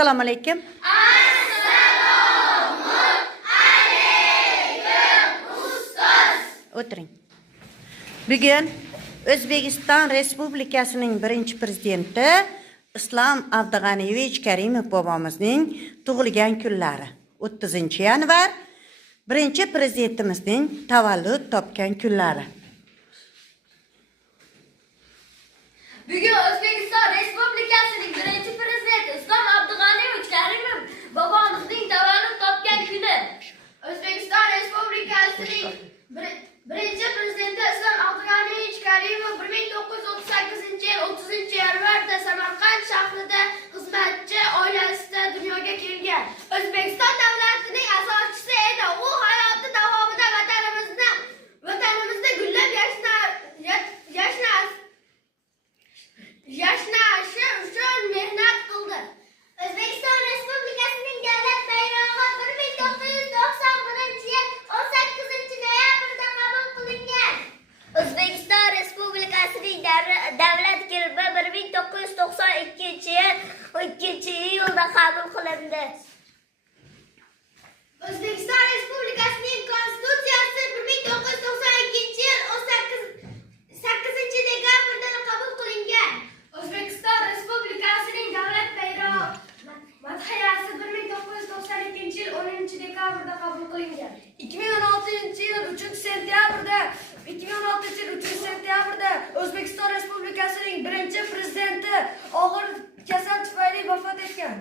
Assalomu alaykum. Assalomu alaykum ustoz. O'tiring. Bugun O'zbekiston Respublikasining birinchi prezidenti Islom Abdug'aniyevich Karimov bobomizning tug'ilgan kunlari 30-yanvar birinchi prezidentimizning tavallud topgan kunlari. Bugun O'zbekiston Respublikasining birinchi prezidenti Islom Abdug'aniyevich Karimov bobomizning tavallud topgan kuni. O'zbekiston Respublikasining birinchi prezidenti Islom Abdug'aniyevich Karimov 1938-yil 30-yanvarda Samarqand shahrida xizmatchi oilasida dunyoga kelgan. O'zbekiston davlatining asoschisi edi. U hayoti davomida vatanimizni gullab yashnashi uchun mehnat qildi. O'zbekiston Respublikasining davlat bayrog'i 1991-yil 18-noyabrda qabul qilingan. O'zbekiston Respublikasining davlat gilbi 1992-yil 2-iyulda qabul qilindi. O'zbekiston Respublikasining konstitutsiyasi 1992-yil 8-dekabrda qabul qilingan. O'zbekiston Respublikasining davlat bayrog'i madhiyasi 1992-yil 10-dekabrda qabul qilingan. 2016-yil 3-sentyabrda O'zbekiston Respublikasining birinchi prezidenti og'ir kasal tufayli vafot etgan.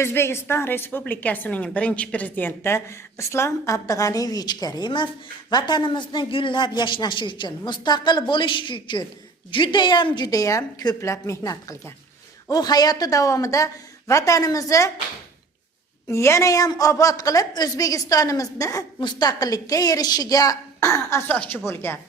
O'zbekiston Respublikasining birinchi prezidenti Islom Abdug'aniyevich Karimov vatanimizni gullab yashnashi uchun, mustaqil bo'lish uchun judayam ko'plab mehnat qilgan. U hayoti davomida vatanimizni yana ham obod qilib, O'zbekistonimizni mustaqillikka erishishiga asoschi bo'lgan.